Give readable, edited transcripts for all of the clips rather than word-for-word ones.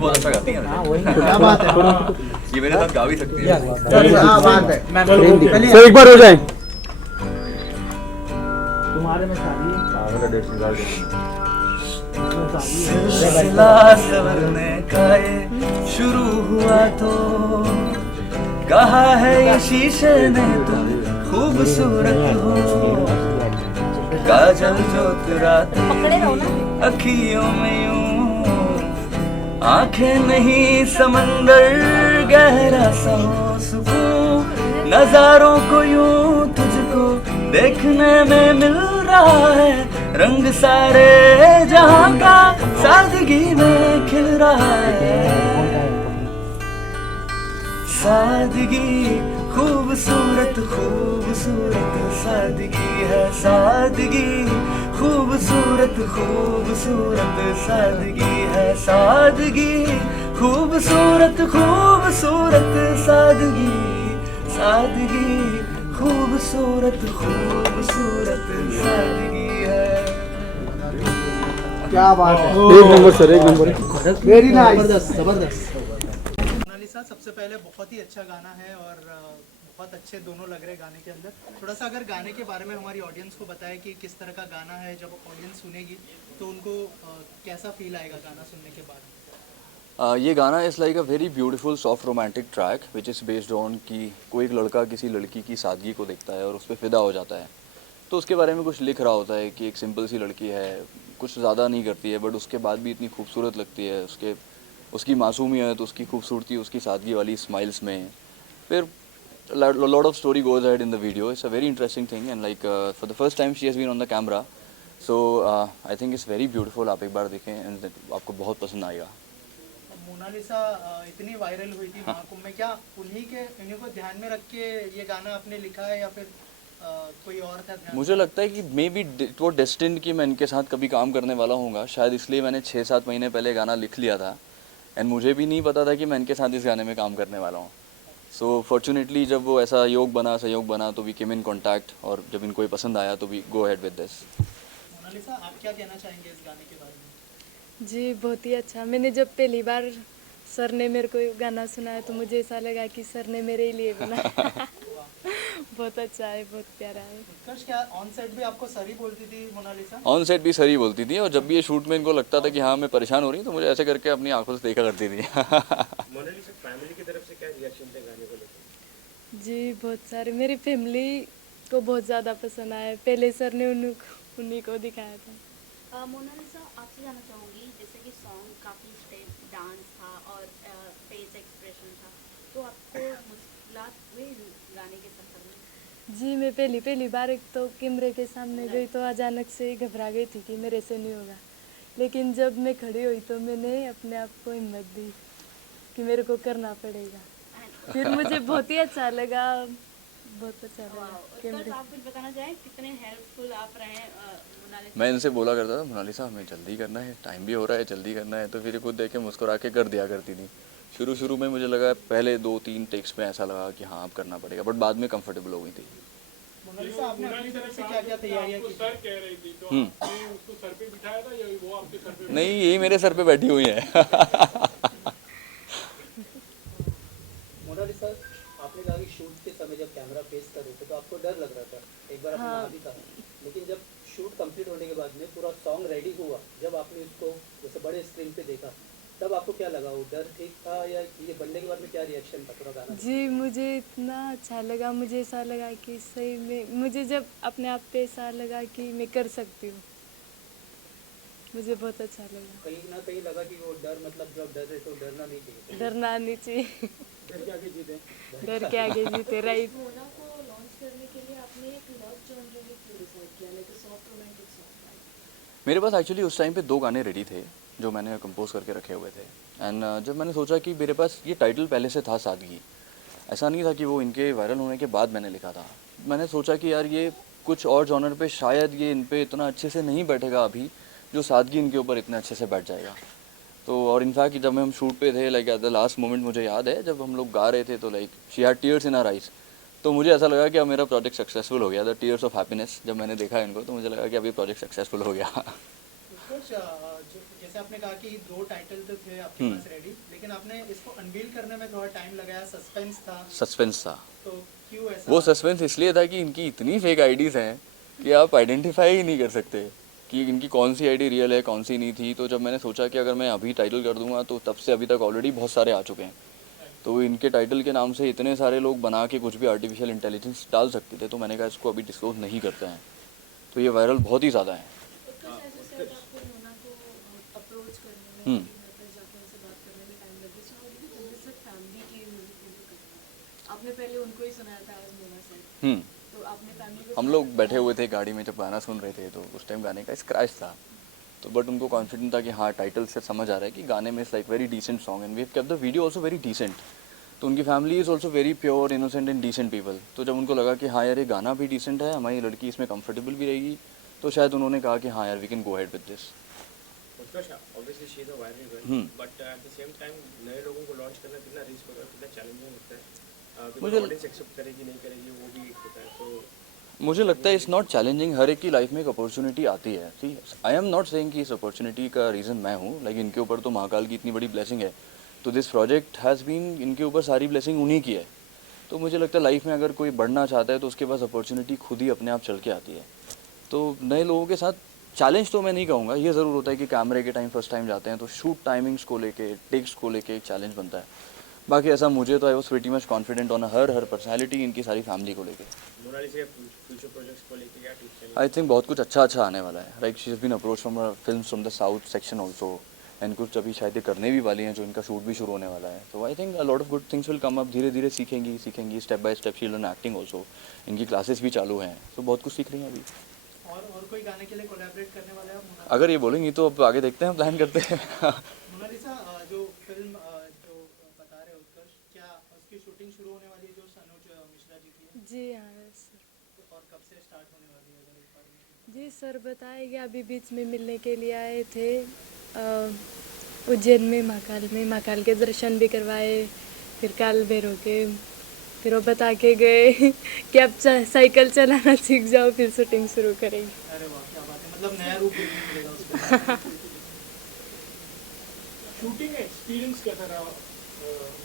बहुत अच्छा गाती हैं। क्या बात है, ये मेरे साथ गा भी सकती है। क्या बात है। सर एक बार हो जाए। तुम्हारे में शादी सिलसिला सवरने का ये शुरू हुआ तो कहा है ये शीशे ने तुम खूबसूरत हो, काजल जो तुराती अखियों में यूं, आंखें नहीं समंदर गहरा सा हो सुकून, नजारों को यूं तुझको देखने में मिल रहा है, रंग सारे जहां का सादगी में खिल रहा है। सादगी खूबसूरत खूबसूरत सादगी है, सादगी खूबसूरत खूबसूरत सादगी है, सादगी खूबसूरत खूबसूरत सादगी, सादगी खूबसूरत खूबसूरत सादगी है। क्या बात है, एक नंबर सर, एक नंबर। वेरी नाइस, जबरदस्त। मोनालिसा, सबसे पहले बहुत ही अच्छा गाना है और बहुत अच्छे दोनों लग रहे गाने के अंदर। थोड़ा सा अगर गाने के बारे में हमारी ऑडियंस को बताएं कि किस तरह का गाना है, जब ऑडियंस सुनेगी तो उनको कैसा फील आएगा गाना सुनने के बाद? ये गाना is like a very beautiful soft romantic track which is based on कि कोई एक लड़का किसी लड़की की सादगी को देखता है और उस पर फ़िदा हो जाता है, तो उसके बारे में कुछ लिख रहा होता है कि एक सिंपल सी लड़की है, कुछ ज़्यादा नहीं करती है, बट उसके बाद भी इतनी खूबसूरत लगती है, उसकी मासूमियत, उसकी खूबसूरती, उसकी सादगी वाली स्माइल्स में। फिर lot of story goes ahead in the video. It's a very interesting thing and like for the first time she has been on the camera, so I think it's very beautiful. आप एक बार देखें and आपको बहुत पसंद आएगा। Mona Lisa इतनी viral हुई थी महाकुंभ में, क्या उन्हीं को ध्यान में रख के ये गाना आपने लिखा है या फिर कोई और था ध्यान? मुझे लगता है कि may be it was destined कि मैं इनके साथ कभी काम करने वाला हूँगा, शायद इसलिए मैंने 6-7 महीने पहले गाना लिख लिया था एंड मुझे भी नहीं पता था कि मैं इनके साथ इस गाने में काम करने वाला हूँ। सो फॉर्चुनेटली जब वो ऐसा सहयोग बना तो वी केम इन कॉन्टैक्ट, और जब इनको ये पसंद आया तो we go ahead with this. Monalisa, आप क्या कहना चाहेंगे इस गाने के बारे में? जी बहुत ही अच्छा। मैंने जब पहली बार सर ने मेरे को गाना सुनाया तो मुझे ऐसा लगा कि सर ने मेरे लिए बनाया। बहुत अच्छा है, बहुत प्यारा है। उत्कर्ष, क्या ऑन सेट भी आपको सर ही बोलती थी मोनालिसा? ऑन सेट भी सही बोलती थी, और जब भी ये शूट में इनको लगता था कि हाँ मैं परेशान हो रही हूँ तो मुझे ऐसे करके अपनी आंखों से देखा करती थी। मोनालिसा, फैमिली की तरफ से क्या रिएक्शन थे गाने को लेकर? जी बहुत सारे, मेरी फैमिली को बहुत ज़्यादा पसंद आया। पहले सर ने उन्हीं को दिखाया था। मोनालिसा, आपसे जानना चाहूँगी, जैसे कि सॉन्ग काफ़ी स्टेप डांस था और फेस एक्सप्रेशन था, तो आपको मुश्किलात हुई गाने के सफर में? जी मैं पहली बार एक तो कैमरे के सामने गई तो अचानक से घबरा गई थी कि मेरे से नहीं होगा, लेकिन जब मैं खड़ी हुई तो मैंने अपने आप को हिम्मत दी कि मेरे को करना पड़ेगा। फिर मुझे बहुत ही अच्छा लगा, बहुत अच्छा लगा। उत्कर्ष, आप कुछ बताना चाहें, कितने हेल्पफुल आप रहे मोनालिसा? मैं इनसे बोला करता था, मोनालिसा हमें जल्दी करना है, टाइम भी हो रहा है, जल्दी करना है, तो फिर खुद देख के मुस्कुरा के कर दिया करती थी। शुरू में मुझे लगा, पहले 2-3 टेक्स में ऐसा लगा कि हाँ अब करना पड़ेगा, बट बाद में कंफर्टेबल हो गई थी। मोनालिसा, आपने अपनी तरफ से क्या क्या तैयारियां की? सर कह रही थी, तो आपने उसको सर पे बिठाया था या वो आपके सर पे? नहीं, यही मेरे सर पे बैठी हुई है। मोनालिसा, आपने कहा कि शूट के समय जब कैमरा फेस कर रहे थे तो आपको डर लग रहा था, एक बार आपने कहा भी था, लेकिन जब शूट कंप्लीट होने के बाद में पूरा सॉन्ग रेडी हुआ, जब आपने उसको जैसे बड़े स्क्रीन पे देखा, तब आपको क्या लगा? वो डर ठीक था या ये बनने के बाद में क्या रिएक्शन था पूरा गाना? जी मुझे इतना अच्छा लगा, मुझे ऐसा लगा कि सही में, मुझे जब अपने आप पे ऐसा लगा कि मैं कर सकती हूँ, मुझे बहुत अच्छा लगा। कहीं ना कहीं लगा कि वो डर, मतलब जब डर रहे तो डरना नहीं चाहिए। डरना नहीं चाहिए। डर के आगे जीते। डर के आगे जीते, राइट। मोना को लॉन्च करने के लिए आपने एक लव जॉनर भी क्यों डिसाइड किया, लाइक सॉफ्ट रोमांटिक सॉन्ग? मेरे पास एक्चुअली उस टाइम पे 2 गाने रेडी थे जो मैंने कंपोज करके रखे हुए थे, एंड जब मैंने सोचा कि मेरे पास ये टाइटल पहले से था सादगी, ऐसा नहीं था कि वो इनके वायरल होने के बाद मैंने लिखा था। मैंने सोचा कि यार ये कुछ और जॉनर पे शायद ये इन पे इतना अच्छे से नहीं बैठेगा अभी, जो सादगी इनके ऊपर इतने अच्छे से बैठ जाएगा। तो और इनफैक्ट जब हम शूट पे थे, like at the last moment मुझे याद है जब हम लोग गा रहे थे तो like she had tears in her eyes, तो मुझे ऐसा लगा कि अब मेरा प्रोजेक्ट सक्सेसफुल हो गया। द टीयर्स ऑफ हैप्पीनेस, जब मैंने देखा इनको तो मुझे लगा कि अब ये प्रोजेक्ट सक्सेसफुल हो गया। उत्कर्ष, जैसे आपने कहा कि 2 टाइटल तो थे आपके पास रेडी, लेकिन आपने इसको अनवील करने में थोड़ा टाइम लगाया, सस्पेंस था, सस्पेंस था। तो क्यों ऐसा? वो सस्पेंस इसलिए था कि इनकी इतनी फेक आईडीज़ हैं कि आप आइडेंटिफाई ही नहीं कर सकते कि इनकी कौन सी आईडी रियल है, कौन सी नहीं थी। तो जब मैंने सोचा कि अगर मैं अभी टाइटल कर दूंगा तो तब से अभी तक ऑलरेडी बहुत सारे आ चुके हैं, तो इनके टाइटल के नाम से इतने सारे लोग बना के कुछ भी आर्टिफिशियल इंटेलिजेंस डाल सकते थे, तो मैंने कहा इसको अभी डिस्क्लोज नहीं करते हैं। तो ये वायरल बहुत ही ज़्यादा है। आपने पहले उनको ही सुनाया था आज मोना से, तो आपने फैमिली को हम लोग बैठे हुए थे गाड़ी में जब गाना सुन रहे थे, तो उस टाइम गाने का स्क्रैच था, तो बट उनको कॉन्फिडेंट था कि हाँ टाइटल से समझ आ रहा है कि गाने में it's like very decent song and we have kept the video also very decent. तो उनकी family is also very pure, innocent and decent people. तो जब उनको लगा कि हाँ यार ये गाना भी डिसेंट है, हमारी लड़की इसमें कंफर्टेबल भी रहेगी, तो शायद उन्होंने कहा कि हाँ यार we can go head with this. Utkarsh, obviously she is a viral girl, but at the same time नए लोगों को लॉन्च करना कितना रिस्क होता है, कितना चैलेंजिंग होता है, मुझे ऑडियंस एक्सेप्ट करेगी नहीं करेगी वो भी एक होता है। तो मुझे लगता है इट्स नॉट चैलेंजिंग, हर एक की लाइफ में एक अपॉर्चुनिटी आती है। सी आई एम नॉट सेइंग कि इस अपॉर्चुनिटी का रीज़न मैं हूँ, लाइक इनके ऊपर तो महाकाल की इतनी बड़ी ब्लेसिंग है, तो दिस प्रोजेक्ट हैज़ बीन, इनके ऊपर सारी ब्लेसिंग उन्हीं की है। तो मुझे लगता है लाइफ में अगर कोई बढ़ना चाहता है तो उसके पास अपॉर्चुनिटी खुद ही अपने आप चल के आती है। तो नए लोगों के साथ चैलेंज तो मैं नहीं कहूँगा, ये ज़रूर होता है कि कैमरे के टाइम फर्स्ट टाइम जाते हैं तो शूट टाइमिंग्स को लेके, टेक्स्ट को लेके एक चैलेंज बनता है। बाकी ऐसा मुझे तो I was pretty much confident on her personality, इनकी सारी फैमिली को लेके। मोनालिसा के फ्यूचर प्रोजेक्ट्स को लेके क्या टिप्स? आई थिंक बहुत कुछ अच्छा आने वाला है। Like she has been approach from films from the south section also, and कुछ अभी शायद ये करने भी वाली हैं जो इनका शूट भी शुरू होने वाला है। तो I think a lot of good things will come up, धीरे धीरे सीखेंगी step by step. She learn acting also, इनकी क्लासेस भी चालू हैं, तो बहुत कुछ सीख रही हैं अभी। और कोई गाने के लिए कोलैबोरेट करने वाले हैं आप मोनालिसा? अगर ये बोलेंगी तो अब आगे देखते हैं, प्लान करते हैं। मोनालिसा, जो फिल्म जो बता रहे हो उत्कर्ष, क्या उसकी शूटिंग शुरू होने वाली है जो सनोज मिश्रा जी की है? जी हाँ सर। तो और कब से स्टार्ट होने वाली है, अगर एक बार में? जी सर बताएंगे, अभी बीच में मिलने के लिए आए थे उज्जैन में, महाकाल के दर्शन भी करवाए, फिर काल भैरव के, फिर वो बता के गए कि अब साइकिल चलाना सीख जाओ फिर शूटिंग शुरू करेंगे। अरे वाह, क्या बात है, मतलब नया रूप देखने मिलेगा उसको। शूटिंग एक्सपीरियंस कैसा रहा?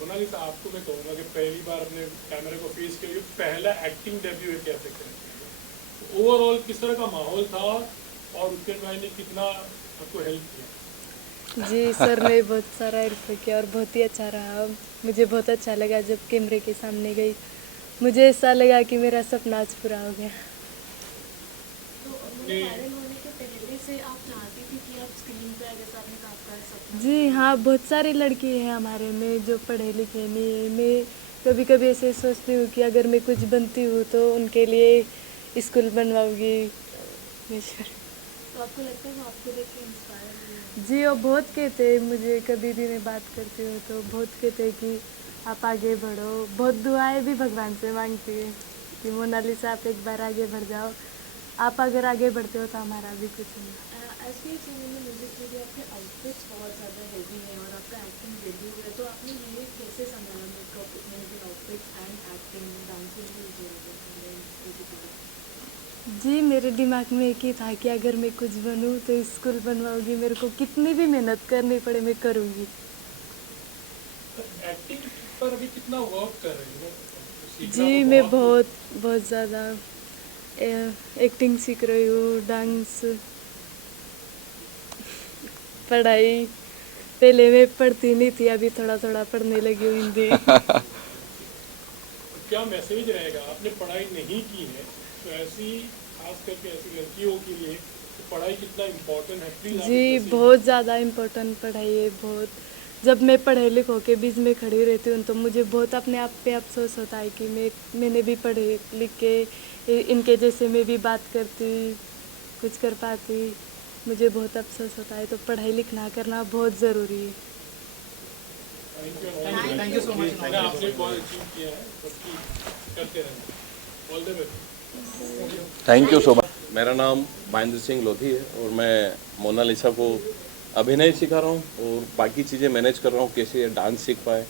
मोनालिसा, आपको मैं कहूँगा कि पहली बार अपने कैमरे को फेस के लिए पहला एक्टिंग डेब्यू है, कैसे करें? ओवरऑल किस तरह का माहौल था और उत्कर्ष भाई ने कितना आपको हेल्प किया? जी सर ने बहुत सारा हेल्प किया और बहुत ही अच्छा रहा। मुझे बहुत अच्छा लगा जब कैमरे के सामने गई, मुझे ऐसा लगा कि मेरा सपना आज पूरा हो गया। अपने जी हाँ, बहुत सारी लड़की हैं हमारे में जो पढ़े लिखे नहीं है। मैं कभी कभी ऐसे सोचती हूँ कि अगर मैं कुछ बनती हूँ तो उनके लिए स्कूल बनवाऊँगी। तो आपको लगता है वो आपको देख के इंस्पायर हुए? जी वो बहुत कहते हैं, मुझे कभी भी मैं बात करती हूँ तो बहुत कहते हैं कि आप आगे बढ़ो। बहुत दुआएं भी भगवान से मांगती है कि मोनालिसा आप एक बार आगे बढ़ जाओ, आप अगर आगे बढ़ते हो तो हमारा भी कुछ होगा। ऐसे ही समय में म्यूजिक वीडियो आपके आउटफिट्स बहुत ज़्यादा हेवी है और आपका एक्टिंग डेब्यू है, तो आपने ये कैसे संभाला makeup, outfit and acting, dancing भी जी मेरे दिमाग में एक ही था कि अगर मैं कुछ बनूं तो स्कूल बनवाऊंगी, मेरे को कितनी भी मेहनत करनी पड़े मैं करूंगी। एक्टिंग पर अभी कितना वर्क कर रही हो? जी मैं बहुत ज़्यादा एक्टिंग सीख रही हूँ, डांस, पढ़ाई। पहले मैं पढ़ती नहीं थी, अभी थोड़ा थोड़ा पढ़ने लगी हूँ हिंदी। क्या मैसेज रहेगा? आपने पढ़ाई नहीं की है तो ऐसी, खास करके ऐसी लड़कियों के लिए तो पढ़ाई कितना इम्पोर्टेंट है? प्लीज जी बहुत ज़्यादा इम्पोर्टेंट पढ़ाई है, बहुत। जब मैं पढ़े लिखों के बीच में खड़ी रहती हूँ तो मुझे बहुत अपने आप पे अफसोस होता है कि मैंने भी पढ़े लिख के इनके जैसे मैं भी बात करती, कुछ कर पाती। मुझे बहुत अफसोस होता है, तो पढ़ाई लिखना करना बहुत ज़रूरी है। Thank you so much. आपने बहुत अचीव किया है, करते रहें। All the best. Thank you so much. मेरा नाम महेंद्र सिंह लोधी है और मैं मोनालिसा को अभिनय सिखा रहा हूँ और बाकी चीज़ें मैनेज कर रहा हूँ, कैसे ये डांस सीख पाए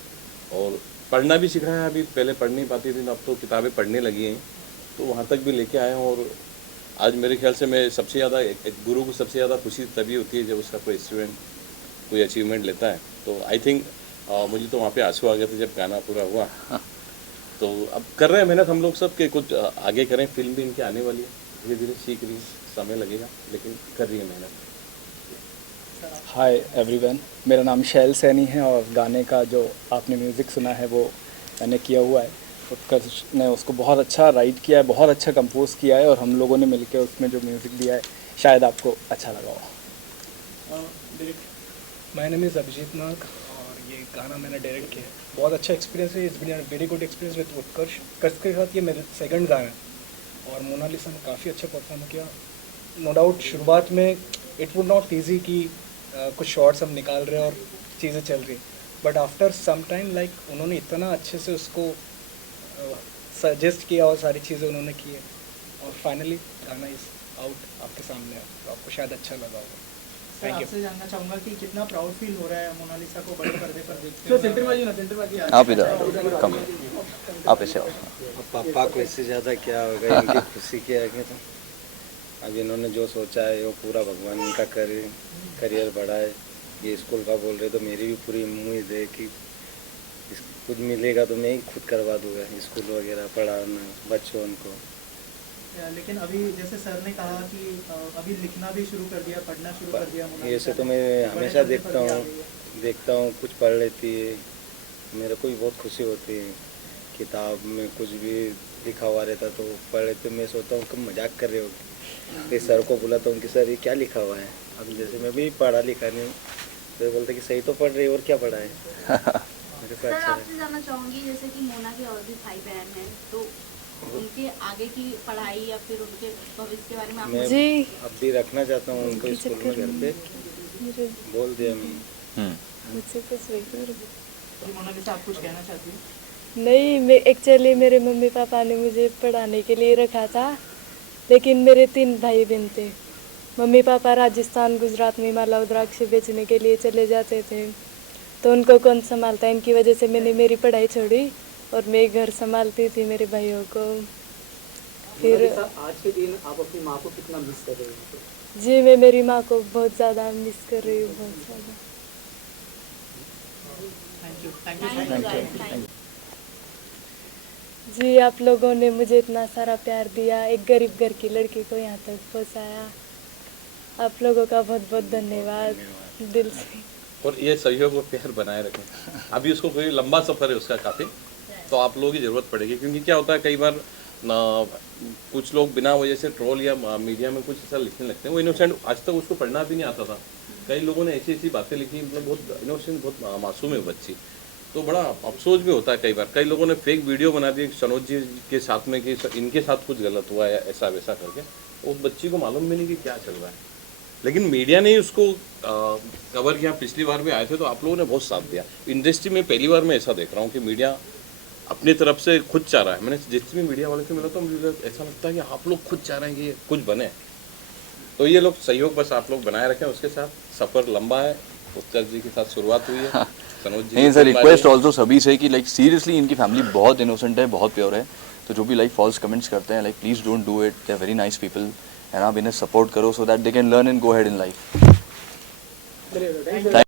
और पढ़ना भी सीख रहा है। अभी पहले पढ़ नहीं पाती थी, अब तो किताबें पढ़ने लगी हैं, तो वहाँ तक भी लेके आया हूँ और आज मेरे ख्याल से मैं सबसे ज़्यादा एक गुरु को सबसे ज़्यादा खुशी तभी होती है जब उसका कोई स्टूडेंट कोई अचीवमेंट लेता है। तो आई थिंक मुझे तो वहाँ पे आंसू आ गए थे जब गाना पूरा हुआ। तो अब कर रहे हैं मेहनत हम लोग सब के कुछ आगे करें, फिल्म भी इनकी आने वाली है, धीरे धीरे सीख रही है, समय लगेगा लेकिन कर रही है मेहनत। हाय एवरीवन, मेरा नाम शैल सैनी है और गाने का जो आपने म्यूज़िक सुना है वो मैंने किया हुआ है। उत्कर्ष ने उसको बहुत अच्छा राइट किया है, बहुत अच्छा कंपोज किया है और हम लोगों ने मिलकर उसमें जो म्यूज़िक दिया है शायद आपको अच्छा लगा हो। माय नेम इज़ अभिजीत नाग और ये गाना मैंने डायरेक्ट किया है। बहुत अच्छा एक्सपीरियंस है, it's been very good experience with Utkarsh. Utkarsh के साथ ये मेरा सेकंड गाना है और मोनालिसा ने काफ़ी अच्छा परफॉर्म किया। नो डाउट शुरुआत में इट वुड नॉट ईजी कि कुछ शॉट्स हम निकाल रहे हैं और चीज़ें चल रही, but after some time like उन्होंने इतना अच्छे से उसको सजेस्ट किया और सारी चीज़ें उन्होंने की है और फाइनली गाना इज आउट आपके सामने है, तो आपको शायद अच्छा लगा होगा। सर आपसे जानना चाहूँगा कि कितना प्राउड फील हो रहा है मोनालिसा को बड़े पर्दे पर देखते तो सेंटर बाजी आप इधर कम, आप ऐसे आओ। पापा को इससे ज़्यादा क्या होगा, इनकी खुशी क्या है। तो अब इन्होंने जो सोचा है वो पूरा भगवान इनका करियर बढ़ाए। ये स्कूल का बोल रहे तो मेरी भी पूरी उम्मीद है कि कुछ मिलेगा तो मैं ही खुद करवा दूँगा, स्कूल वगैरह पढ़ाना बच्चों को। लेकिन अभी जैसे सर ने कहा कि अभी लिखना भी शुरू कर दिया, पढ़ना शुरू कर दिया। ऐसे तो मैं हमेशा देखता हूँ कुछ पढ़ लेती है, मेरे को भी बहुत खुशी होती है। किताब में कुछ भी लिखा हुआ रहता तो पढ़ लेते, मैं सोचता हूँ कि मजाक कर रहे हो। फिर सर को बुलाता हूँ कि सर ये क्या लिखा हुआ है। अब जैसे मैं भी पढ़ा लिखा नहीं हूँ तो बोलते कि सही तो पढ़ रही और क्या पढ़ा है। सर आपसे जानना चाहूँगी जैसे कि मोना के और भी भाई बहन हैं, तो उनके आगे की पढ़ाई या फिर उनके भविष्य के बारे में आप मैं अब भी रखना चाहता हूँ उनको स्कूल में, घर पे बोल दिया मैं। मुझसे कुछ मोनालिसा आप कुछ कहना चाहती हैं? नहीं, मैं एक्चुअली मेरे मम्मी पापा ने मुझे पढ़ाने के लिए रखा था, लेकिन मेरे 3 भाई बहन थे। मम्मी पापा राजस्थान गुजरात में माला रुद्राक्ष बेचने के लिए चले जाते थे, तो उनको कौन संभालता, इनकी वजह से मैंने मेरी पढ़ाई छोड़ी और मैं घर संभालती थी मेरे भाइयों को। फिर आज के दिन आप अपनी माँ को कितना मिस कर रहे हो? जी मैं मेरी माँ को बहुत ज़्यादा मिस कर रही हूँ, बहुत ज़्यादा। Thank you. जी आप लोगों ने मुझे इतना सारा प्यार दिया, एक गरीब घर की लड़की को यहाँ तक पहुँचाया। आप लोगों का बहुत बहुत धन्यवाद दिल से। और ये सहयोग और प्यार बनाए रखें। अभी उसको कोई लंबा सफ़र है उसका काफ़ी, तो आप लोगों की ज़रूरत पड़ेगी, क्योंकि क्या होता है कई बार ना कुछ लोग बिना वजह से ट्रोल या मीडिया में कुछ ऐसा लिखने लगते हैं। वो इनोसेंट, आज तक उसको पढ़ना भी नहीं आता था। कई लोगों ने ऐसी ऐसी बातें लिखी, मतलब बहुत इनोसेंट, बहुत मासूम है बच्ची। तो बड़ा अफसोस भी होता है कई बार। कई लोगों ने फेक वीडियो बना दी सनोज जी के साथ में कि इनके साथ कुछ गलत हुआ है, ऐसा वैसा करके। वो बच्ची को मालूम भी नहीं कि क्या चल रहा है, लेकिन मीडिया ने उसको कवर किया। पिछली बार भी आए थे तो आप लोगों ने बहुत साथ दिया। इंडस्ट्री में पहली बार मैं ऐसा देख रहा हूँ कि मीडिया अपनी तरफ से खुद चाह रहा है। मैंने जितने भी मीडिया वाले से मिला तो मुझे ऐसा लगता है कि आप लोग खुद चाह रहे हैं कि कुछ बने। तो ये लोग सहयोग बस आप लोग बनाए रखें। उसके साथ सफ़र लंबा है, उत्कर्ष जी के साथ शुरुआत हुई है। नहीं सर, रिक्वेस्ट ऑल्सो सभी से कि लाइक सीरियसली इनकी फैमिली बहुत इनोसेंट है, बहुत प्योर है। तो जो भी लाइक फॉल्स कमेंट्स करते हैं, like please don't do it, they are very nice people and आप इन्हें सपोर्ट करो so that they can learn and go head in life.